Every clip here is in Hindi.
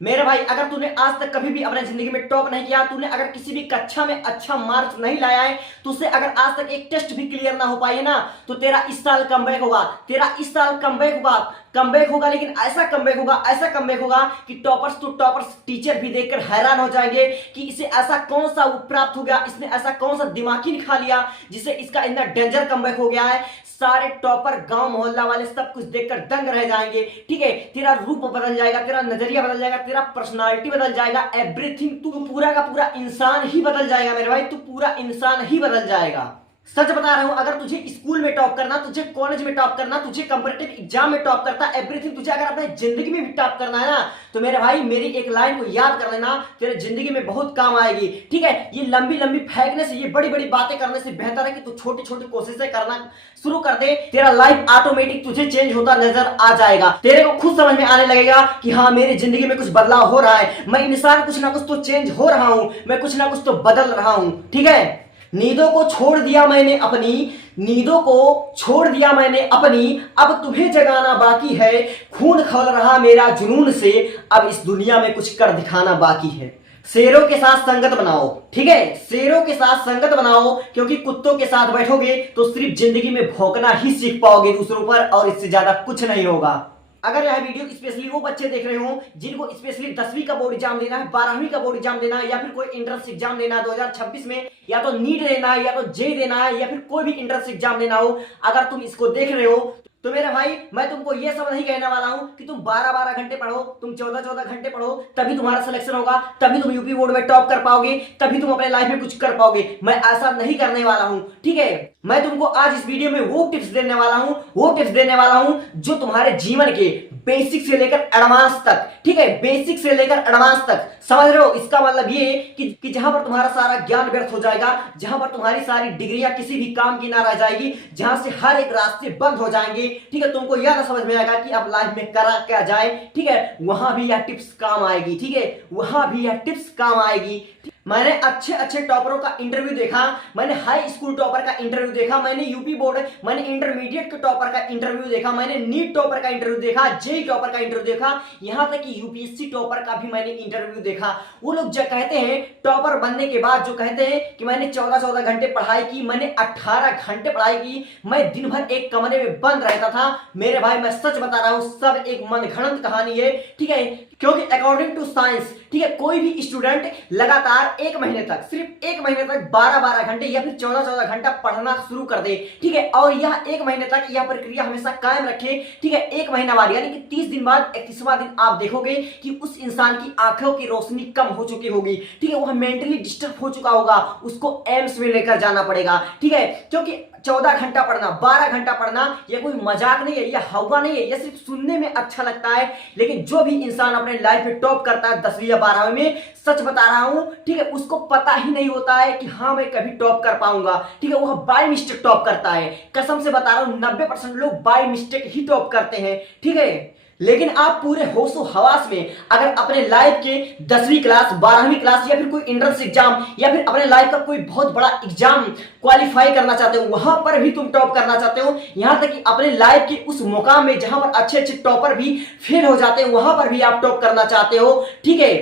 मेरे भाई, अगर तूने आज तक कभी भी अपने जिंदगी में टॉप नहीं किया, तूने अगर किसी भी कक्षा में अच्छा मार्क्स नहीं लाया है, तुझसे अगर आज तक एक टेस्ट भी क्लियर ना हो पाई है ना, तो तेरा इस साल कमबैक होगा। तेरा इस साल कमबैक होगा, लेकिन ऐसा कमबैक होगा, ऐसा कमबैक होगा कि टॉपर्स टीचर भी देखकर हैरान हो जाएंगे कि इसे ऐसा कौन सा प्राप्त हो गया, इसने ऐसा कौन सा दिमागी निखा लिया जिसे इसका इतना डेंजर कमबैक हो गया है। सारे टॉपर, गांव मोहल्ला वाले सब कुछ देखकर दंग रह जाएंगे। ठीक है, तेरा रूप बदल जाएगा, तेरा नजरिया बदल जाएगा, तेरा पर्सनालिटी बदल जाएगा, एवरीथिंग, तू पूरा का पूरा इंसान ही बदल जाएगा मेरे भाई, तू पूरा इंसान ही बदल जाएगा। सच बता रहा हूं, अगर तुझे स्कूल में टॉप करना, तुझे कॉलेज में टॉप करना, तुझे कंपटीटिव एग्जाम में टॉप करता, एवरीथिंग, तुझे अगर अपने जिंदगी में भी टॉप करना है ना, तो मेरे भाई मेरी एक लाइन को याद कर लेना, तेरे जिंदगी में बहुत काम आएगी। ठीक है, ये लंबी लंबी फेंकने से, ये बड़ी बड़ी बातें करने से बेहतर है कि तू छोटी छोटी कोशिशें करना शुरू कर दे। तेरा लाइफ ऑटोमेटिक तुझे चेंज होता नजर आ जाएगा। तेरे को खुद समझ में आने लगेगा कि हाँ, मेरी जिंदगी में कुछ बदलाव हो रहा है, मैं इंसान कुछ ना कुछ तो चेंज हो रहा हूं, मैं कुछ ना कुछ तो बदल रहा हूं। ठीक है, नींदों को छोड़ दिया मैंने अपनी, नींदों को छोड़ दिया मैंने अपनी, अब तुम्हें जगाना बाकी है, खून खौल रहा मेरा जुनून से, अब इस दुनिया में कुछ कर दिखाना बाकी है। शेरों के साथ संगत बनाओ। ठीक है, शेरों के साथ संगत बनाओ, क्योंकि कुत्तों के साथ बैठोगे तो सिर्फ जिंदगी में भौंकना ही सीख पाओगे दूसरों पर, और इससे ज्यादा कुछ नहीं होगा। अगर यह वीडियो स्पेशली वो बच्चे देख रहे हो जिनको स्पेशली 10वीं का बोर्ड एग्जाम देना है, 12वीं का बोर्ड एग्जाम देना है, या फिर कोई एंट्रेंस एग्जाम देना है 2026 में, या तो नीट देना है, या तो जेई देना है, या फिर कोई भी एंट्रेंस एग्जाम देना हो, अगर तुम इसको देख रहे हो तो मेरे भाई, मैं तुमको ये सब नहीं कहने वाला हूं कि तुम 12-12 घंटे पढ़ो, तुम 14-14 घंटे पढ़ो, तभी तुम्हारा सिलेक्शन होगा, तभी तुम यूपी बोर्ड में टॉप कर पाओगे, तभी तुम अपने लाइफ में कुछ कर पाओगे। मैं ऐसा नहीं करने वाला हूं। ठीक है, मैं तुमको आज इस वीडियो में वो टिप्स देने वाला हूं जो तुम्हारे जीवन के बेसिक से लेकर एडवांस तक, ठीक है, बेसिक से लेकर एडवांस तक, समझ रहे हो? इसका मतलब ये कि जहां पर तुम्हारा सारा ज्ञान व्यर्थ हो जाएगा, जहां पर तुम्हारी सारी डिग्रियां किसी भी काम की ना रह जाएगी, जहां से हर एक रास्ते बंद हो जाएंगे, ठीक है, तुमको यह ना समझ में आएगा कि अब लाइफ में करा क्या जाए, ठीक है, वहां भी यह टिप्स काम आएगी। ठीक है, वहां भी यह टिप्स काम आएगी। मैंने अच्छे अच्छे टॉपरों का इंटरव्यू देखा, मैंने हाई स्कूल टॉपर का इंटरव्यू देखा, मैंने यूपी बोर्ड, मैंने इंटरमीडिएट के टॉपर का इंटरव्यू देखा, मैंने नीट टॉपर का इंटरव्यू देखा, जेई टॉपर का इंटरव्यू देखा, यहां तक कि यूपीएससी टॉपर का भी मैंने इंटरव्यू देखा। वो लोग जो कहते हैं टॉपर बनने के बाद, जो कहते हैं कि मैंने 14-14 घंटे पढ़ाई की, मैंने 18 घंटे पढ़ाई की, मैं दिन भर एक कमरे में बंद रहता था, मेरे भाई मैं सच बता रहा हूं, सब एक मनगढ़ंत कहानी है। ठीक है, क्योंकि अकॉर्डिंग टू साइंस, ठीक है, कोई भी स्टूडेंट लगातार एक महीने तक, सिर्फ एक महीने तक 12-12 घंटे या फिर 14-14 घंटा पढ़ना शुरू कर दे, ठीक है, और यह एक महीने तक यह प्रक्रिया हमेशा कायम रखे, ठीक है, एक महीना बाद यानी कि 30 दिन बाद 31वां दिन आप देखोगे कि उस इंसान की आंखों की रोशनी कम हो चुकी होगी, ठीक है, वह मेंटली डिस्टर्ब हो चुका होगा, उसको एम्स में लेकर जाना पड़ेगा। ठीक है, क्योंकि 14 घंटा पढ़ना, 12 घंटा पढ़ना, यह कोई मजाक नहीं है, यह हवा नहीं है, यह सिर्फ सुनने में अच्छा लगता है, लेकिन जो भी इंसान अपने लाइफ में टॉप करता है 10वीं या 12वीं में, सच बता रहा हूं, ठीक है, उसको पता ही नहीं होता है कि हाँ मैं कभी टॉप कर पाऊंगा। ठीक है, वह बाय मिस्टेक टॉप करता है, कसम से बता रहा हूं, 90% लोग बाय मिस्टेक ही टॉप करते हैं। ठीक है, लेकिन आप पूरे होशो हवास में अगर अपने लाइफ के 10वीं क्लास, 12वीं क्लास, या फिर कोई एंट्रेंस एग्जाम, या फिर अपने लाइफ का कोई बहुत बड़ा एग्जाम क्वालिफाई करना चाहते हो, वहां पर भी तुम टॉप करना चाहते हो, यहां तक कि अपने लाइफ के उस मुकाम में जहां पर अच्छे अच्छे टॉपर भी फेल हो जाते हैं, वहां पर भी आप टॉप करना चाहते हो, ठीक है,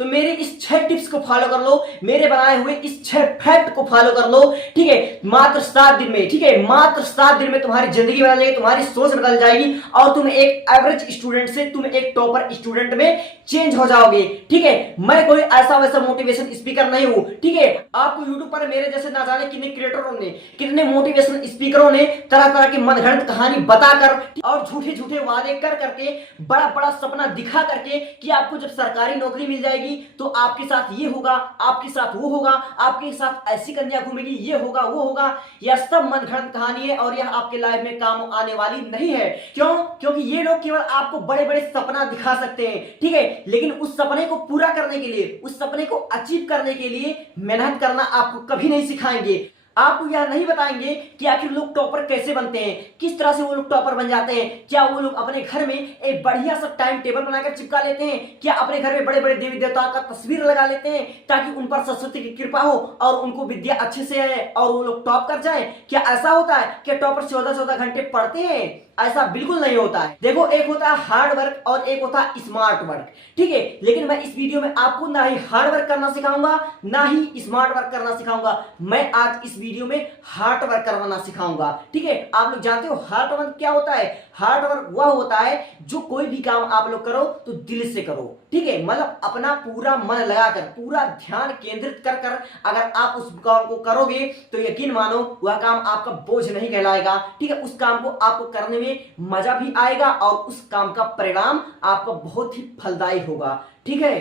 तो मेरे इस 6 टिप्स को फॉलो कर लो, मेरे बनाए हुए इस 6 फैक्ट को फॉलो कर लो। ठीक है, मात्र 7 दिन में, ठीक है, मात्र 7 दिन में तुम्हारी जिंदगी बदल जाएगी, तुम्हारी सोच बदल जाएगी, और तुम एक एवरेज स्टूडेंट से तुम एक टॉपर स्टूडेंट में चेंज हो जाओगे। ठीक है, मैं कोई ऐसा वैसा मोटिवेशन स्पीकर नहीं हूं। ठीक है, आपको यूट्यूब पर मेरे जैसे ना जाने कितने क्रिएटरों ने, कितने मोटिवेशन स्पीकरों ने तरह तरह की मनगढ़ंत कहानी बताकर और झूठे झूठे वादे कर करके, बड़ा बड़ा सपना दिखा करके कि आपको जब सरकारी नौकरी मिल जाएगी तो आपके साथ ये होगा, आपके साथ वो होगा, आपके साथ ऐसी कन्या घूमेगी, ये होगा वो होगा, यह सब मनगढ़ंत कहानी है और यह आपके लाइफ में काम आने वाली नहीं है। क्यों? क्योंकि ये लोग केवल आपको बड़े बड़े सपना दिखा सकते हैं, ठीक है, लेकिन उस सपने को पूरा करने के लिए, उस सपने को अचीव करने के लिए मेहनत करना आपको कभी नहीं सिखाएंगे। आपको यह नहीं बताएंगे कि आखिर लोग टॉपर कैसे बनते हैं, किस तरह से वो लोग टॉपर बन जाते हैं। क्या वो लोग अपने घर में एक बढ़िया सा टाइम टेबल बनाकर चिपका लेते हैं? क्या अपने घर में बड़े बड़े देवी देवताओं का तस्वीर लगा लेते हैं ताकि उन पर सरस्वती की कृपा हो और उनको विद्या अच्छे से आए और वो लोग टॉप कर जाए? क्या ऐसा होता है? क्या टॉपर 14-14 घंटे पढ़ते हैं? ऐसा बिल्कुल नहीं होता है। देखो, एक होता है हार्ड वर्क और एक होता है स्मार्ट वर्क, ठीक है। लेकिन मैं इस वीडियो में आपको ना ही हार्ड वर्क करना सिखाऊंगा ना ही स्मार्ट वर्क करना सिखाऊंगा। मैं आज इस वीडियो में हार्ड वर्क करवाना सिखाऊंगा, ठीक है। आप लोग जानते हो हार्ड वर्क क्या होता है? हार्ड वर्क वह होता है जो कोई भी काम आप लोग करो तो दिल से करो, ठीक है। मतलब अपना पूरा मन लगाकर, पूरा ध्यान केंद्रित कर कर अगर आप उस काम को करोगे तो यकीन मानो वह काम आपका बोझ नहीं कहलाएगा, ठीक है। उस काम को आपको करने में मजा भी आएगा और उस काम का परिणाम आपका बहुत ही फलदायी होगा, ठीक है।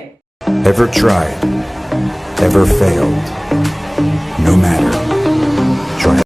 Ever tried? Ever failed? No matter. Try.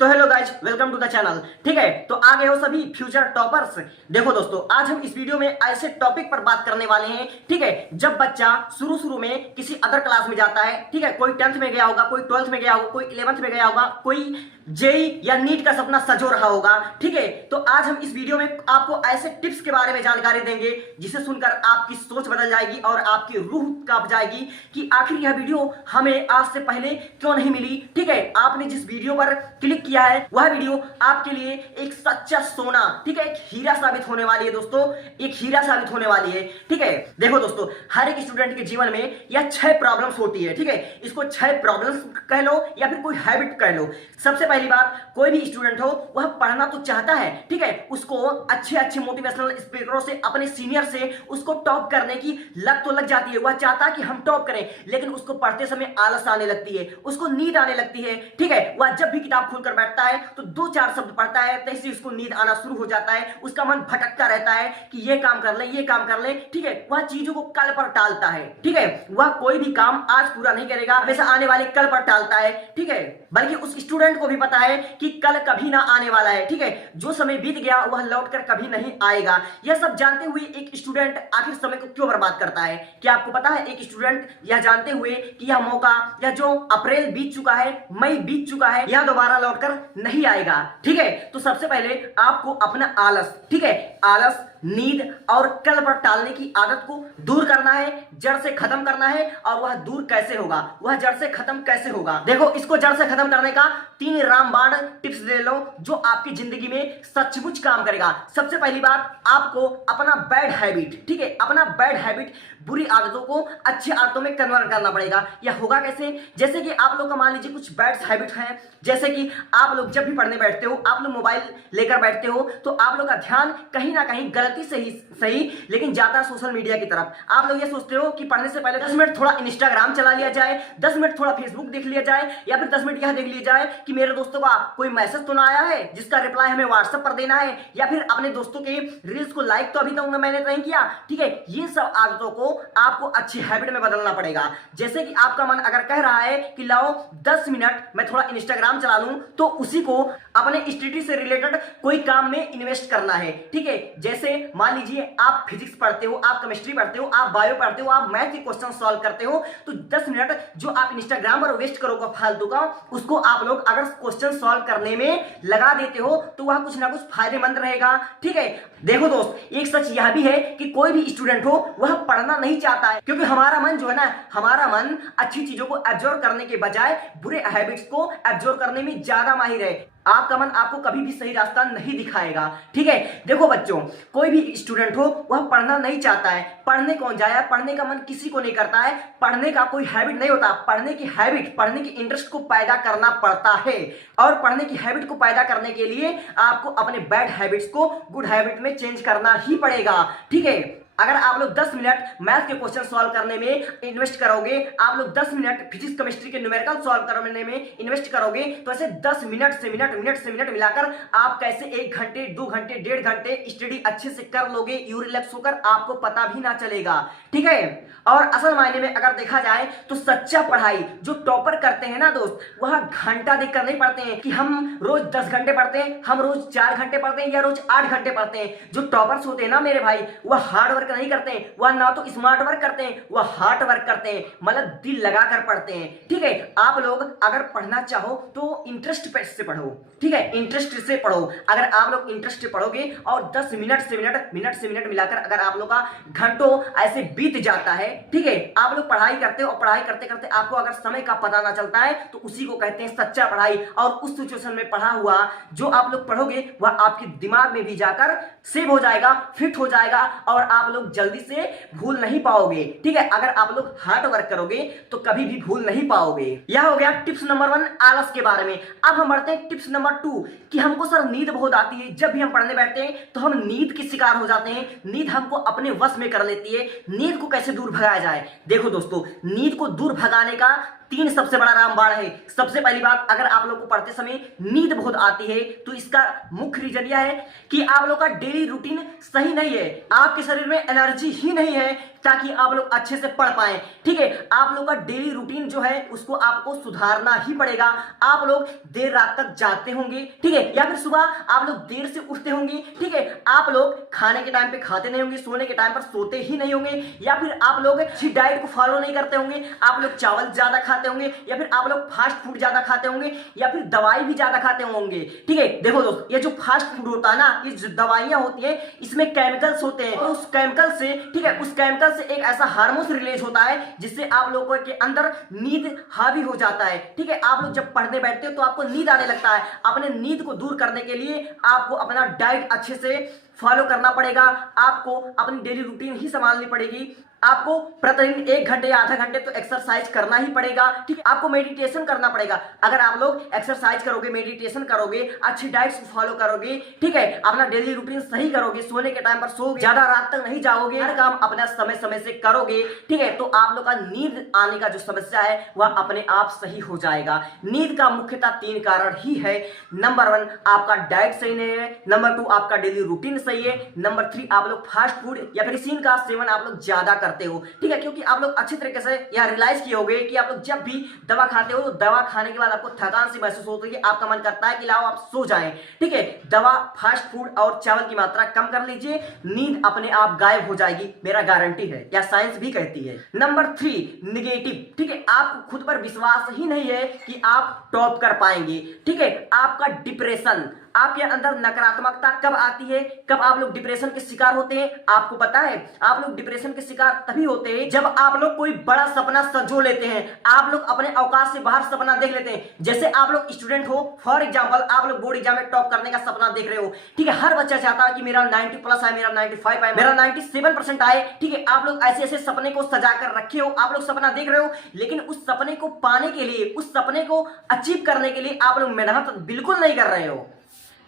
तो hello guys, welcome to the channel, ठीक है। तो आ गए हो सभी फ्यूचर टॉपर्स। देखो दोस्तों, आज हम इस वीडियो में ऐसे टॉपिक पर बात करने वाले हैं, ठीक है। जब बच्चा शुरू में किसी अदर क्लास में जाता है, ठीक है, कोई 10th में गया होगा, कोई 12th में गया होगा, कोई 11th में गया होगा, कोई जेई या नीट का सपना सजो रहा होगा, ठीक है। तो आज हम इस वीडियो में आपको ऐसे टिप्स के बारे में जानकारी देंगे जिसे सुनकर आपकी सोच बदल जाएगी और आपकी रूह कांप जाएगी कि आखिर यह वीडियो हमें आज से पहले क्यों नहीं मिली, ठीक है। आपने जिस वीडियो पर क्लिक किया है वह वीडियो आपके लिए एक सच्चा सोना, ठीक है, एक हीरा साबित होने वाली है दोस्तों, एक हीरा साबित होने वाली है, ठीक है। देखो दोस्तों, हर एक स्टूडेंट के जीवन में यह 6 प्रॉब्लम्स होती है, ठीक है। इसको 6 प्रॉब्लम्स कह लो या फिर कोई हैबिट कह लो। सबसे पहली बात, कोई भी स्टूडेंट हो वह पढ़ना तो चाहता है, ठीक है। उसको अच्छे मोटिवेशनल स्पीकरों से, अपने सीनियर से उसको टॉप करने की लत तो लग जाती है। वह चाहता है कि हम टॉप करें, लेकिन उसको पढ़ते समय आलस आने लगती है, उसको नींद आने लगती है, ठीक है। वह जब भी किताब खोलकर बैठता है तो 2-4 शब्द पढ़ता है, तैसे उसको नींद आना शुरू हो जाता है। उसका मन भटकता रहता है कि ये काम कर ले, ये काम कर ले, ठीक है। वह चीजों को कल पर टालता है, ठीक है। वह कोई भी काम आज पूरा नहीं करेगा, हमेशा आने वाले कल पर टालता है, ठीक है। बल्कि उस स्टूडेंट को भी पता है कि कल कभी ना आने वाला है, ठीक है। जो समय बीत गया वह लौटकर कभी नहीं आएगा। यह सब जानते हुए एक स्टूडेंट आखिर समय को क्यों बर्बाद करता है? क्या आपको पता है? एक स्टूडेंट यह जानते हुए कि यह मौका, यह जो अप्रैल बीत चुका है, मई बीत चुका है, यह दोबारा लौटकर नहीं आएगा, ठीक है। तो सबसे पहले आपको अपना आलस, ठीक है, आलस, नींद और कल पर टालने की आदत को दूर करना है, जड़ से खत्म करना है। और वह दूर कैसे होगा, वह जड़ से खत्म कैसे होगा? देखो, इसको जड़ से खत्म करने का 3 रामबाण टिप्स ले लो जो आपकी जिंदगी में सचमुच काम करेगा। सबसे पहली बात, आपको अपना बैड हैबिट, ठीक है, अपना बैड हैबिट, बुरी आदतों को अच्छी आदतों में कन्वर्ट करना पड़ेगा। यह होगा कैसे? जैसे कि आप लोग का मान लीजिए कुछ बैड हैबिट है, जैसे कि आप लोग जब भी पढ़ने बैठते हो, आप लोग मोबाइल लेकर बैठते हो तो आप लोग का ध्यान कहीं ना कहीं गलती से ही सही लेकिन ज्यादा सोशल मीडिया की तरफ। आप लोग ये सोचते हो कि पढ़ने से पहले 10 मिनट थोड़ा इंस्टाग्राम चला लिया जाए, 10 मिनट थोड़ा फेसबुक देख लिया जाए, या फिर 10 मिनट यह देख लिया जाए कि मेरे दोस्तों का कोई मैसेज तो ना आया है जिसका रिप्लाई हमें व्हाट्सएप पर देना है, या फिर अपने दोस्तों के रील्स को लाइक तो अभी तक मैंने नहीं किया, ठीक है। ये सब आदतों को आपको अच्छी हैबिट में बदलना पड़ेगा। जैसे कि आपका मन अगर कह रहा है कि लाओ 10 मिनट मैं थोड़ा इंस्टाग्राम चला लूं, तो उसी को अपने स्टडी से रिलेटेड कोई काम में इन्वेस्ट करना है, ठीक है। जैसे मान लीजिए आप फिजिक्स पढ़ते हो, आप केमिस्ट्री पढ़ते हो, आप बायो पढ़ते हो, आप मैथ के क्वेश्चन सॉल्व करते हो, तो 10 मिनट जो आप इंस्टाग्राम पर वेस्ट करोगे फालतू का, उसको आप लोग अगर क्वेश्चन सॉल्व करने में लगा देते हो तो वह कुछ ना कुछ फायदेमंद रहेगा, ठीक है। देखो दोस्त, एक सच यह भी है कि कोई भी स्टूडेंट हो वह पढ़ना नहीं चाहता है, क्योंकि हमारा मन जो है ना, हमारा मन अच्छी चीजों को एब्जॉर्ब करने के बजाय बुरे हैबिट्स को एब्जॉर्ब करने में ज्यादा माहिर है। आपका मन आपको कभी भी सही रास्ता नहीं दिखाएगा, ठीक है। देखो बच्चों, कोई भी स्टूडेंट हो वह पढ़ना नहीं चाहता है, पढ़ने कौन जाए? पढ़ने का मन किसी को नहीं करता है, पढ़ने का कोई हैबिट नहीं होता। पढ़ने की हैबिट, पढ़ने की इंटरेस्ट को पैदा करना पड़ता है, और पढ़ने की हैबिट को पैदा करने के लिए आपको अपने बैड हैबिट्स को गुड हैबिट में चेंज करना ही पड़ेगा, ठीक है। अगर आप लोग 10 मिनट मैथ के क्वेश्चन सॉल्व करने में इन्वेस्ट करोगे, आप लोग 10 मिनट फिजिक्स केमिस्ट्री के न्यूमेरिकल सॉल्व करने में इन्वेस्ट करोगे, तो ऐसे 10 मिनट से मिनट मिलाकर आप कैसे 1 घंटे, 2 घंटे, 1.5 घंटे स्टडी अच्छे से कर लोगे, यू रिलैक्स होकर, आपको पता भी ना चलेगा, ठीक है। और असल मायने में अगर देखा जाए तो सच्चा पढ़ाई जो टॉपर करते हैं ना दोस्त, वह घंटा देखकर नहीं पढ़ते हैं कि हम रोज 10 घंटे पढ़ते हैं, हम रोज 4 घंटे पढ़ते हैं या रोज 8 घंटे पढ़ते हैं। जो टॉपर्स होते हैं ना मेरे भाई, वह हार्ड वर्क नहीं करते हैं, वह ना तो स्मार्ट वर्क करते हैं, वह हार्ड वर्क करते हैं, मतलब दिल लगाकर पढ़ते हैं। ठीक है, आप लोग अगर पढ़ना चाहो तो इंटरेस्ट से पढ़ो। ठीक है, इंटरेस्ट से पढ़ो। अगर आप लोग इंटरेस्ट से पढ़ोगे और 10 मिनट से मिनट मिलाकर अगर आप लोग का घंटों ऐसे बीत जाता है, ठीक है, आप लोग पढ़ाई करते हो और पढ़ाई करते करते आपको अगर समय का पता ना चलता है तो उसी को कहते हैं सच्चा पढ़ाई। और उस सिचुएशन में पढ़ा हुआ जो आप लोग पढ़ोगे वह आपके दिमाग में भी जाकर सेव हो जाएगा, फिट हो जाएगा और आप लोग जल्दी से भूल नहीं पाओगे। ठीक है, अगर आप लोग हार्ड वर्क करोगे तो कभी भी भूल नहीं पाओगे। यह हो गया टिप्स नंबर 1 आलस के बारे में। अब हम बढ़ते हैं टिप्स नंबर 2 कि हमको सर नींद बहुत आती है, जब भी हम पढ़ने बैठते हैं तो हम नींद के शिकार हो जाते हैं, नींद हमको अपने वश में कर लेती है। नींद को कैसे दूर भगाया जाए? देखो दोस्तों, नींद को दूर भगाने का 3 सबसे बड़ा रामबाण है। सबसे पहली बात, अगर आप लोग को पढ़ते समय नींद बहुत आती है तो इसका मुख्य रीजन यह है कि आप लोग का डेली रूटीन सही नहीं है, आपके शरीर में एनर्जी ही नहीं है ताकि आप लोग अच्छे से पढ़ पाए। ठीक है, आप लोग का डेली रूटीन जो है उसको आपको सुधारना ही पड़ेगा। आप लोग देर रात तक जागते होंगे, ठीक है, या फिर सुबह आप लोग देर से उठते होंगे। ठीक है, आप लोग खाने के टाइम पे खाते नहीं होंगे, सोने के टाइम पर सोते ही नहीं होंगे, या फिर आप लोग अच्छी डाइट को फॉलो नहीं करते होंगे, आप लोग चावल ज्यादा खाते होंगे, या फिर आप लोग फास्ट फूड ज्यादा खाते होंगे, या फिर दवाई भी ज्यादा खाते होंगे। ठीक है, देखो दोस्त, ये जो फास्ट फूड होता है ना, ये जो दवाइयां होती है इसमें केमिकल्स होते हैं और उस केमिकल से, ठीक है, उस केमिकल से एक ऐसा हार्मोन रिलीज होता है जिससे आप लोगों के अंदर नींद हावी हो जाता है। ठीक है, आप लोग जब पढ़ने बैठते हो तो आपको नींद आने लगता है। अपने नींद को दूर करने के लिए आपको अपना डाइट अच्छे से फॉलो करना पड़ेगा, आपको अपनी डेली रूटीन ही संभालनी पड़ेगी, आपको प्रतिदिन 1 घंटे या आधा घंटे तो एक्सरसाइज करना ही पड़ेगा। ठीक है, आपको मेडिटेशन करना पड़ेगा। अगर आप लोग एक्सरसाइज करोगे, मेडिटेशन करोगे, अच्छी डाइट्स फॉलो करोगे, ठीक है, अपना डेली रूटीन सही करोगे, सोने के टाइम पर सोओगे, ज्यादा रात तक नहीं जाओगे, हर काम अपना समय समय से करोगे, ठीक है, तो आप लोग का नींद आने का जो समस्या है वह अपने आप सही हो जाएगा। नींद का मुख्यतः 3 कारण ही है। नंबर 1 आपका डाइट सही नहीं है, नंबर 2 आपका डेली रूटीन सही है, नंबर 3 आप लोग फास्ट फूड या फिर इसी का सेवन आप लोग ज्यादा करते हो। ठीक है, क्योंकि आप लोग अच्छी तरीके से यह रियलाइज किए होंगे कि आप लोग जब भी दवा खाते हो तो दवा खाने के बाद आपको थकान सी महसूस होती है, आपका मन करता है कि लाओ आप सो जाएं। ठीक है, दवा, फास्ट फूड और चावल की मात्रा कम कर लीजिए, नींद अपने आप गायब हो जाएगी, मेरा गारंटी है, या साइंस भी कहती है। Number 3 negative. ठीक है, आपको खुद पर विश्वास ही नहीं है कि आप टॉप कर पाएंगे। ठीक है, आपका डिप्रेशन, आपके अंदर नकारात्मकता कब आती है, कब आप लोग डिप्रेशन के शिकार होते हैं? आपको पता है, आप लोग डिप्रेशन के शिकार तभी होते हैं जब आप लोग कोई बड़ा सपना संजो लेते हैं, आप लोग अपने औकात से बाहर सपना देख लेते हैं। जैसे आप लोग स्टूडेंट हो, फॉर एग्जांपल आप लोग बोर्ड एग्जाम में टॉप करने का सपना देख रहे हो। ठीक है, हर बच्चा चाहता है कि मेरा 90+ आए, मेरा 95 आए, मेरा 97% आए। ठीक है, आप लोग ऐसे ऐसे सपने को सजा कर रखे हो, आप लोग सपना देख रहे हो, लेकिन उस सपने को पाने के लिए, उस सपने को अचीव करने के लिए आप लोग मेहनत बिल्कुल नहीं कर रहे हो।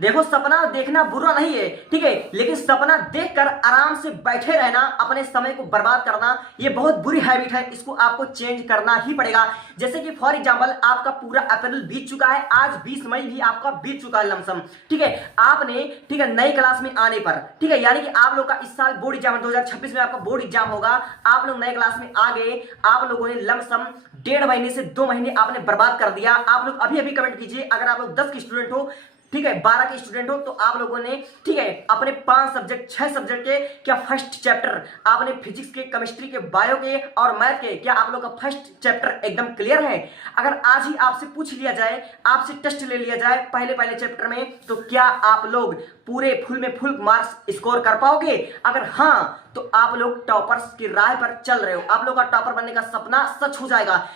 देखो, सपना देखना बुरा नहीं है, ठीक है, लेकिन सपना देखकर आराम से बैठे रहना, अपने समय को बर्बाद करना, ये बहुत बुरी हैबिट है, इसको आपको चेंज करना ही पड़ेगा। जैसे कि फॉर एग्जांपल आपका पूरा अप्रैल बीत चुका है, आज 20 मई भी आपका बीत चुका है लमसम। ठीक है, आपने, ठीक है, नई क्लास में आने पर, ठीक है, यानी कि आप लोग का इस साल बोर्ड एग्जाम 2026 में आपका बोर्ड एग्जाम होगा, आप लोग नए क्लास में आ गए, आप लोगों ने लमसम 1.5 महीने से 2 महीने आपने बर्बाद कर दिया। आप लोग अभी अभी कमेंट कीजिए, अगर आप लोग 10 के स्टूडेंट हो, ठीक है, 12 के स्टूडेंट हो, तो आप लोगों ने, ठीक है, अपने 5 सब्जेक्ट 6 सब्जेक्ट के क्या फर्स्ट चैप्टर आपने फिजिक्स के, केमिस्ट्री के, बायो के और मैथ के, क्या आप लोग का फर्स्ट चैप्टर एकदम क्लियर है? अगर आज ही आपसे पूछ लिया जाए, आपसे टेस्ट ले लिया जाए पहले चैप्टर में, तो क्या आप लोग पूरे फुल में फुल मार्क्स स्कोर कर पाओगे? अगर हाँ, तो आप लोग टॉपर्स की राह पर चल रहे हो, आप लोग का टॉपर बनने का सपना सच हो जाएगा।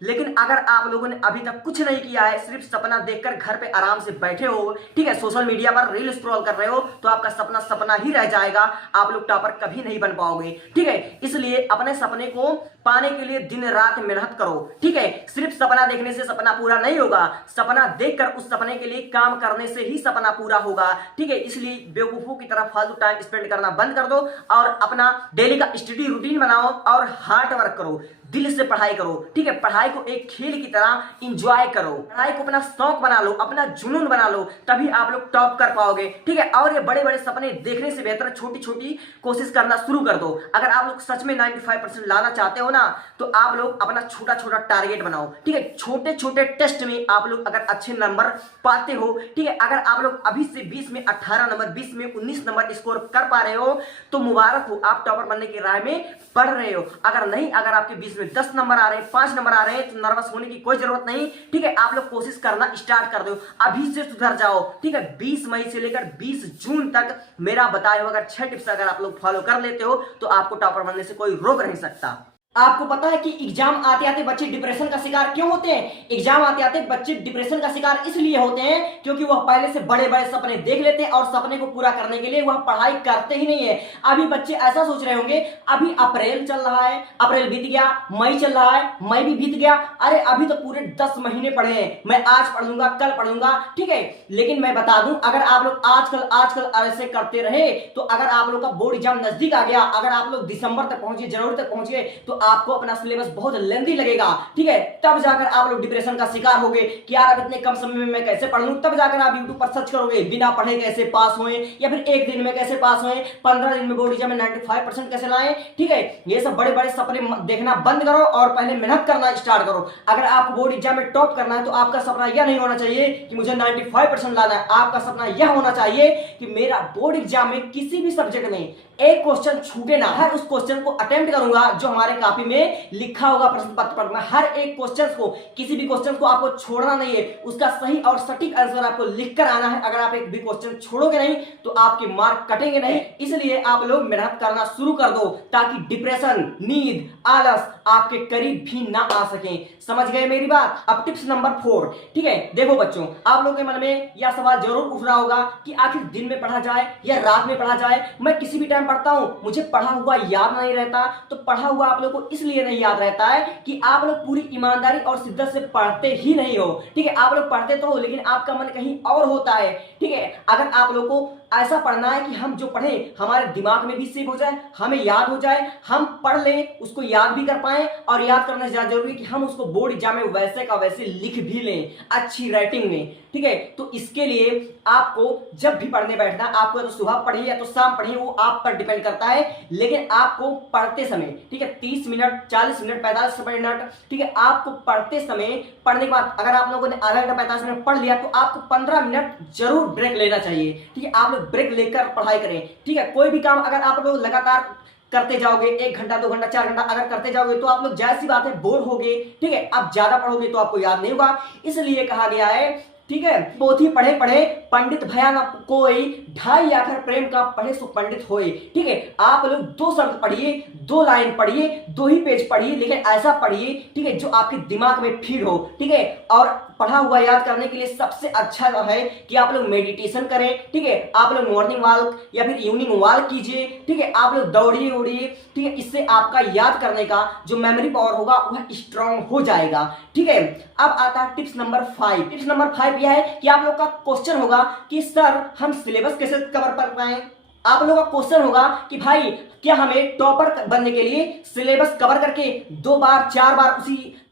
लेकिन अगर आप लोगों ने अभी तक कुछ नहीं किया है, सिर्फ सपना देखकर घर पे आराम से बैठे हो, ठीक है, सोशल मीडिया पर रील स्क्रॉल कर रहे हो, तो आपका सपना सपना ही रह जाएगा, आप लोग टॉपर कभी नहीं बन पाओगे। ठीक है, इसलिए अपने सपने को पाने के लिए दिन रात मेहनत करो। ठीक है, सिर्फ सपना देखने से सपना पूरा नहीं होगा, सपना देखकर उस सपने के लिए काम करने से ही सपना पूरा होगा। ठीक है, इसलिए बेवकूफों की तरह फालतू टाइम स्पेंड करना बंद कर दो और अपना डेली का स्टडी रूटीन बनाओ और हार्ड वर्क करो, दिल से पढ़ाई करो। ठीक है, पढ़ाई पढ़ाई को एक खेल की तरह इंजॉय करो, पढ़ाई को अपना शौक बना लो, अपना जुनून बना लो, तभी आप लोग टॉप कर पाओगे। ठीक है, और ये बड़े बड़े सपने देखने से बेहतर छोटी छोटी कोशिश करना शुरू कर दो। अगर आप लोग सच में 95% लाना चाहते हो ना, तो आप लोग अपना छोटा छोटा टारगेट बनाओ। ठीक है, छोटे छोटे टेस्ट में आप लोग अगर अच्छे नंबर पाते हो, ठीक है, अगर आप लोग अभी से 20 में 18 नंबर, 20 में 19 नंबर स्कोर कर पा रहे हो तो मुबारक हो, आप टॉपर बनने की राह में बढ़ रहे हो। अगर नहीं, अगर आपके 20 में 10 नंबर आ रहे हैं, 5 नंबर आ रहे हैं, तो नर्वस होने की कोई जरूरत नहीं। ठीक है, आप लोग कोशिश करना स्टार्ट कर दो, अभी से सुधर जाओ। ठीक है, 20 मई से लेकर 20 जून तक मेरा बताया हुआ अगर 6 टिप्स अगर आप लोग फॉलो कर लेते हो तो आपको टॉपर बनने से कोई रोक नहीं सकता। आपको पता है कि एग्जाम आते आते बच्चे डिप्रेशन का शिकार क्यों होते हैं? एग्जाम आते आते बच्चे डिप्रेशन का शिकार इसलिए होते हैं क्योंकि वह पहले से बड़े बड़े सपने देख लेते हैं और सपने को पूरा करने के लिए वह पढ़ाई करते ही नहीं है। अभी बच्चे ऐसा सोच रहे होंगे, अभी अप्रैल चल रहा है, अप्रैल बीत गया, मई चल रहा है, मई भी बीत गया, अरे अभी तो पूरे 10 महीने पढ़े हैं, मैं आज पढ़ लूंगा, कल पढ़ लूंगा। ठीक है, लेकिन मैं बता दूं, अगर आप लोग आजकल ऐसे करते रहे तो अगर आप लोग का बोर्ड एग्जाम नजदीक आ गया, अगर आप लोग दिसंबर तक पहुंचे, जनवरी तक पहुंचे, तो आपको अपना सिलेबस बहुत लेंथी लगेगा। ठीक है, तब जाकर आप लोग डिप्रेशन का शिकार होगे कि यार अब इतने कम समय में मैं कैसे पढ़ लूं। तब जाकर आप YouTube पर सर्च करोगे बिना पढ़े कैसे पास होए, या फिर एक दिन में कैसे पास होए, 15 दिन में बोर्ड एग्जाम में 95% कैसे लाएं। ठीक है, ये सब बड़े बड़े सपने देखना बंद करो और पहले मेहनत करना स्टार्ट करो। अगर आपको बोर्ड एग्जाम में टॉप करना है तो आपका सपना यह नहीं होना चाहिए कि मुझे 95% लाना है, आपका सपना यह होना चाहिए कि मेरा बोर्ड एग्जाम में किसी भी सब्जेक्ट में एक क्वेश्चन छूटे ना, हर उस क्वेश्चन को अटेम्प्ट करूंगा जो हमारे कॉपी में लिखा होगा प्रश्न पत्र पर। मैं हर एक क्वेश्चन को, किसी भी क्वेश्चन को आपको छोड़ना नहीं है, उसका सही और सटीक आंसर आपको लिखकर आना है। अगर आप एक भी क्वेश्चन छोड़ोगे नहीं तो आपके मार्क कटेंगे नहीं। इसलिए आप लोग मेहनत करना शुरू कर दो ताकि डिप्रेशन, नींद, आलस आपके करीब भी ना आ सके। समझ गए मेरी बात? अब टिप्स नंबर 4। ठीक है, देखो बच्चों, आप लोगों के मन में यह सवाल जरूर उठ रहा होगा कि आखिर दिन में पढ़ा जाए या रात में पढ़ा जाए। मैं किसी भी टाइम पढ़ता हूं, मुझे पढ़ा हुआ याद नहीं रहता। तो पढ़ा हुआ आप लोग को इसलिए नहीं याद रहता है कि आप लोग पूरी ईमानदारी और शिद्दत से पढ़ते ही नहीं हो। ठीक है, आप लोग पढ़ते तो हो लेकिन आपका मन कहीं और होता है। ठीक है, अगर आप लोग को ऐसा पढ़ना है कि हम जो पढ़े हमारे दिमाग में भी सेव हो जाए, हमें याद हो जाए, हम पढ़ लें, उसको याद भी कर पाए, और याद करना ज्यादा जरूरी है कि हम उसको बोर्ड एग्जाम में वैसे का वैसे लिख भी लें अच्छी राइटिंग में। ठीक है, तो इसके लिए आपको जब भी पढ़ने बैठना, आपको तो सुबह पढ़िए या तो शाम पढ़िए, वो आप पर डिपेंड करता है। लेकिन आपको पढ़ते समय, ठीक है, 30 मिनट, 40 मिनट, 45 मिनट, ठीक है, आपको पढ़ते समय, पढ़ने के बाद अगर आप लोगों ने आधा घंटा 45 मिनट पढ़ लिया तो आपको 15 मिनट जरूर ब्रेक लेना चाहिए। ठीक है, आप लोग ब्रेक लेकर पढ़ाई करें। ठीक है, कोई भी काम अगर आप लोग लगातार करते जाओगे, 1 घंटा 2 घंटा 4 घंटा अगर करते जाओगे तो आप लोग जाहिर सी बात है बोर होगे। ठीक है, आप ज्यादा पढ़ोगे तो आपको याद नहीं होगा। इसलिए कहा गया है, ठीक है, पोथी पढ़े पढ़े पंडित भया न कोई, 2.5 आखर प्रेम का पढ़े सो पंडित होए। ठीक है, आप लोग 2 शब्द पढ़िए, 2 लाइन पढ़िए, 2 ही पेज पढ़िए, लेकिन ऐसा पढ़िए, ठीक है, जो आपके दिमाग में फीड हो। ठीक है, और पढ़ा हुआ याद करने के लिए सबसे अच्छा है कि आप लोग मेडिटेशन करें। ठीक है, आप लोग मॉर्निंग वॉक या फिर इवनिंग वॉक कीजिए। ठीक है, आप लोग दौड़िए उड़िए। ठीक है, इससे आपका याद करने का जो मेमोरी पावर होगा वह स्ट्रांग हो जाएगा। ठीक है, अब आता है टिप्स नंबर 5। टिप्स नंबर 5 यह है कि आप लोग का क्वेश्चन होगा कि सर हम सिलेबस कैसे कवर कर पाए। आप लोगों का क्वेश्चन होगा कि भाई क्या हमें टॉपर बनने के लिए सिलेबस कवर करके 2 बार 4 बार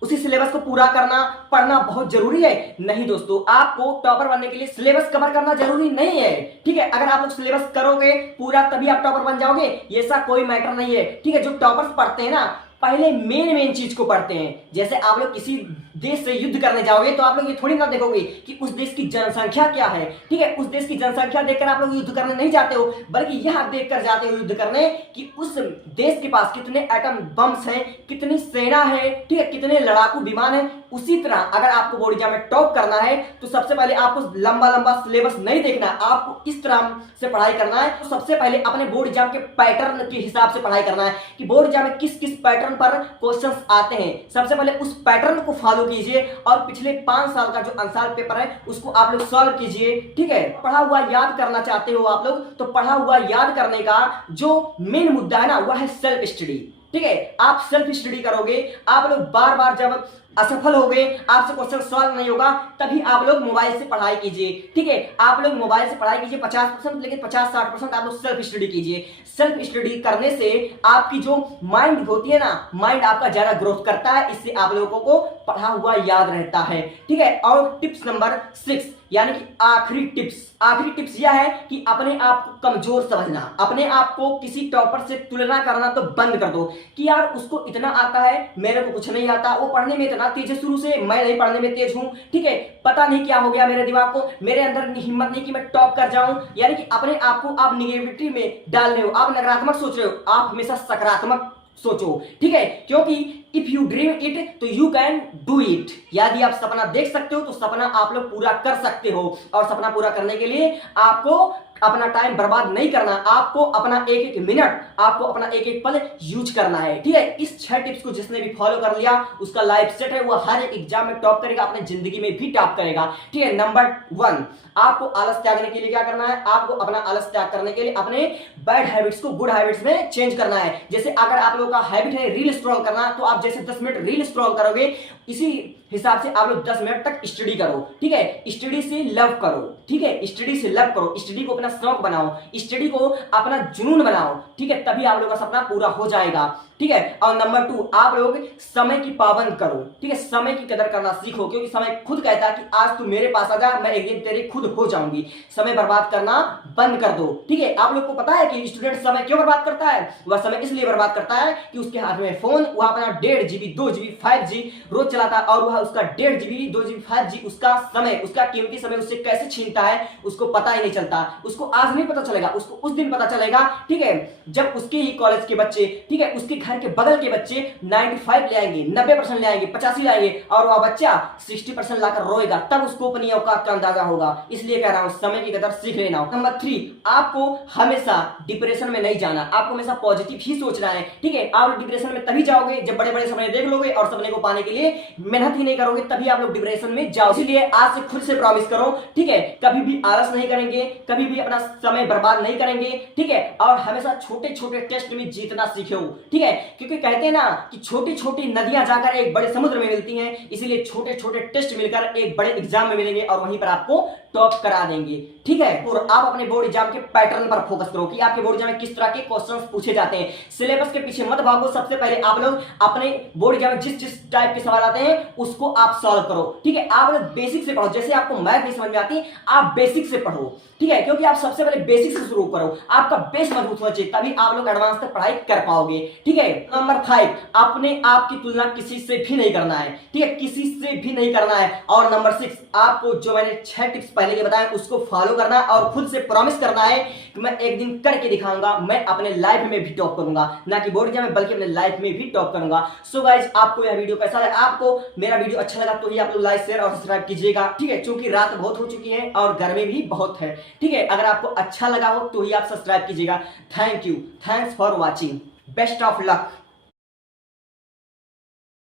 उसी सिलेबस को पूरा करना, पढ़ना बहुत जरूरी है? नहीं दोस्तों, आपको टॉपर बनने के लिए सिलेबस कवर करना जरूरी नहीं है। ठीक है, अगर आप लोग सिलेबस करोगे पूरा तभी आप टॉपर बन जाओगे, ऐसा कोई मैटर नहीं है। ठीक है, जो टॉपर्स पढ़ते हैं ना, पहले मेन चीज को पढ़ते हैं। जैसे आप लोग किसी देश से युद्ध करने जाओगे तो आप लोग ये थोड़ी ना देखोगे कि उस देश की जनसंख्या क्या है। ठीक है, उस देश की जनसंख्या देखकर आप लोग युद्ध करने नहीं जाते हो, बल्कि यह देखकर जाते हो युद्ध करने कि उस देश के पास कितने एटम बम्स हैं, कितनी सेना है, ठीक है, कितने लड़ाकू विमान हैं। उसी तरह अगर आपको बोर्ड एग्जाम में टॉप करना है तो सबसे पहले आपको लंबा सिलेबस नहीं देखना, आपको इस तरह से पढ़ाई करना है। तो सबसे पहले अपने बोर्ड एग्जाम के पैटर्न के हिसाब से पढ़ाई करना है कि बोर्ड एग्जाम में किस किस पैटर्न पर क्वेश्चंस आते हैं। सबसे पहले उस पैटर्न को फॉलो कीजिए और पिछले 5 साल का जो आंसर पेपर है उसको आप लोग सॉल्व कीजिए। ठीक है, पढ़ा हुआ याद करना चाहते हो आप लोग, तो पढ़ा हुआ याद करने का जो मेन मुद्दा है ना, वह है सेल्फ स्टडी। ठीक है, आप सेल्फ स्टडी करोगे, आप लोग बार बार जब असफल हो गए, आपसे क्वेश्चन सॉल्व नहीं होगा, तभी आप लोग मोबाइल से पढ़ाई कीजिए। ठीक है, आप लोग मोबाइल से पढ़ाई कीजिए 50%, लेकिन 50-60% आप लोग सेल्फ स्टडी कीजिए। सेल्फ स्टडी करने से आपकी जो माइंड होती है ना, माइंड आपका ज्यादा ग्रोथ करता है, इससे आप लोगों को पढ़ा हुआ याद रहता है। ठीक है, और टिप्स नंबर 6 यानी कि आखिरी टिप्स यह है कि अपने आप को कमजोर समझना, अपने आप को किसी टॉपर से तुलना करना तो बंद कर दो कि यार उसको इतना आता है, मेरे को कुछ नहीं आता, वो पढ़ने में इतना तेज है शुरू से, मैं नहीं पढ़ने में तेज हूं। ठीक है, पता नहीं क्या हो गया मेरे दिमाग को, मेरे अंदर हिम्मत नहीं कि मैं टॉप कर जाऊं। यानी कि अपने आप को आप निगेटिविटी में डाल रहे हो, आप नकारात्मक सोच रहे हो, आप हमेशा सकारात्मक सोचो। ठीक है, क्योंकि इफ यू ड्रीम इट तो यू कैन डू इट। यदि आप सपना देख सकते हो तो सपना आप लोग पूरा कर सकते हो, और सपना पूरा करने के लिए आपको अपना टाइम बर्बाद नहीं करना, आपको अपना एक एक मिनट, आपको अपना एक एक पल यूज करना है। ठीक है, इस 6 टिप्स को जिसने भी फॉलो कर लिया उसका लाइफ सेट है, वो हर एक एग्जाम में टॉप करेगा, अपने जिंदगी में भी टॉप करेगा। ठीक है, नंबर 1 आपको आलस त्यागने के लिए क्या करना है, आपको अपना आलस त्याग करने के लिए अपने बैड हैबिट्स को गुड हैबिट्स में चेंज करना है। जैसे अगर आप लोगों का हैबिट है रील स्क्रॉल करना, तो आप जैसे 10 मिनट रील स्क्रॉल करोगे, इसी हिसाब से आप लोग 10 मिनट तक स्टडी करो। ठीक है, स्टडी से लव करो। ठीक है, स्टडी से लव करो, स्टडी को अपना शौक बनाओ, स्टडी को अपना जुनून बनाओ। ठीक है, तभी आप लोगों का सपना पूरा हो जाएगा। ठीक है, और नंबर 2 आप लोग समय की पाबंद करो। ठीक है, समय की कदर करना सीखो, क्योंकि समय खुद कहता है कि आज तू मेरे पास आ जा, मैं एक दिन तेरे खुद हो जाऊंगी। समय बर्बाद करना बंद कर दो। ठीक है, आप लोग को पता है कि स्टूडेंट समय क्यों बर्बाद करता है? वह समय इसलिए बर्बाद करता है कि उसके हाथ में फोन, वह अपना 1.5 GB 2 GB 5 G रोज चलाता है, और वह उसका 1.5 GB 2 GB 5 G उसका समय, उसका कीमती समय उससे कैसे छीनता है उसको पता ही नहीं चलता। उसको आज नहीं पता चलेगा, उसको उस दिन पता चलेगा। ठीक है, जब उसके ही कॉलेज के बच्चे, ठीक है, उसके घर के बगल के बच्चे 95 ले आएंगे, 90% ले आएंगे, 85 ले आएंगे, और वह बच्चा 60% लाकर रोएगा, तब उसको अपनी औकात का अंदाजा होगा। इसलिए कह रहा हूं समय की कदर सीख लेना। नंबर 3 आपको हमेशा डिप्रेशन में नहीं जाना, आपको हमेशा पॉजिटिव ही सोचना है। ठीक है, आप डिप्रेशन में तभी जाओगे जब बड़े बड़े सपने देख लोगे और सपने को पाने के लिए मेहनत ही नहीं करोगे, तभी आप लोग डिप्रेशन में जाओ। इसलिए आज से खुद से प्रॉमिस करो, ठीक है, कभी भी आलस नहीं करेंगे, कभी भी अपना समय बर्बाद नहीं करेंगे। ठीक है, और हमेशा छोटे छोटे टेस्ट में जीतना सीखो। ठीक है, क्योंकि कहते हैं ना कि छोटी छोटी नदियां जाकर एक बड़े समुद्र में मिलती हैं, इसलिए छोटे छोटे टेस्ट मिलकर एक बड़े एग्जाम में मिलेंगे और वहीं पर आपको टॉप करा देंगे। ठीक है, और आप अपने बोर्ड एग्जाम के पैटर्न पर फोकस करो कि आपके बोर्ड एग्जाम में किस तरह के क्वेश्चंस पूछे जाते हैं। सिलेबस के पीछे मत भागो, सबसे पहले आप लोग अपने बोर्ड एग्जाम में जिस जिस टाइप के सवाल आते हैं उसको आप सॉल्व करो। ठीक है, आप लोग बेसिक से पढ़ो, जैसे आपको मैथ नहीं समझ में आती आप बेसिक से पढ़ो। ठीक है, क्योंकि आप सबसे पहले बेसिक से शुरू करो, आपका बेस मजबूत होना चाहिए, तभी आप लोग एडवांस तक पढ़ाई कर पाओगे। ठीक है, नंबर 5 अपने आप की तुलना किसी से भी नहीं करना है। ठीक है, किसी से भी नहीं करना है। और नंबर 6 आपको जो मैंने 6 टिप्स पहले के बताए उसको फॉलो करना है और खुद से प्रॉमिस करना है कि मैं एक दिन करके दिखाऊंगा, मैं अपने लाइफ में भी टॉप करूंगा, ना कि बोर्ड एग्जाम में बल्कि अपने लाइफ में भी टॉप करूंगा। सो गाइस, आपको यह वीडियो कैसा लगा? आपको मेरा वीडियो अच्छा लगा तो ही आप लोग लाइक शेयर और सब्सक्राइब कीजिएगा। ठीक है, क्योंकि रात बहुत हो चुकी है और गर्मी भी बहुत है। ठीक है, अगर आपको अच्छा लगा हो तो ही आप सब्सक्राइब कीजिएगा। Thank you, thanks for watching, best of luck.